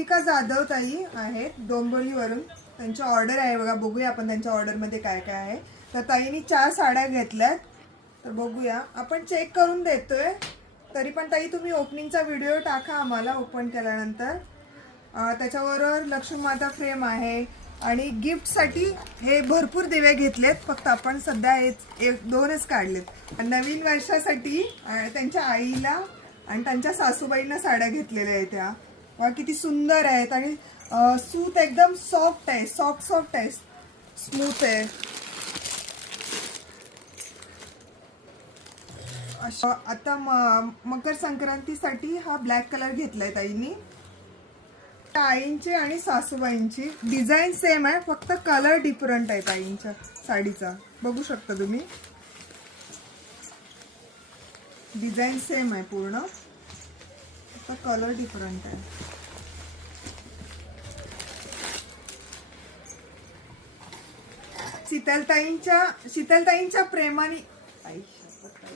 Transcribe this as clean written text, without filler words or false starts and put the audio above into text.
दीपिका जाधव ताई आहेत डोंबिवलीवरून. त्यांची ऑर्डर आहे बघा, बघूया आपण त्यांच्या ऑर्डरमध्ये काय काय आहे. तर ताईनी 4 साड्या घेतल्यात, तर बघूया आपण, चेक करून देतोय. तरी पण ताई तुम्ही ओपनिंगचा व्हिडिओ टाका आम्हाला ओपन केल्यानंतर. त्याच्याबरोबर लक्ष्मी माता फ्रेम आहे आणि गिफ्टसाठी हे भरपूर दिवे घेतलेत. फक्त आपण सध्या एक दोनच काढलेत. नवीन वर्षासाठी त्यांच्या आईला आणि त्यांच्या सासूबाईंना साड्या घेतलेल्या आहेत. त्या किती सुंदर आहेत आणि सूत एकदम सॉफ्ट आहे, सॉफ्ट आहे, स्मूथ आहे. आता मकर संक्रांतीसाठी हा ब्लॅक कलर घेतलाय ताईंनी. आईंची आणि सासूबाईंची डिझाईन सेम आहे, फक्त कलर डिफरंट आहे ताईंच्या साडीचा. बघू शकता तुम्ही, डिझाईन सेम आहे पूर्ण, फक्त कलर डिफरंट आहे. शीतलताईंच्या प्रेमाने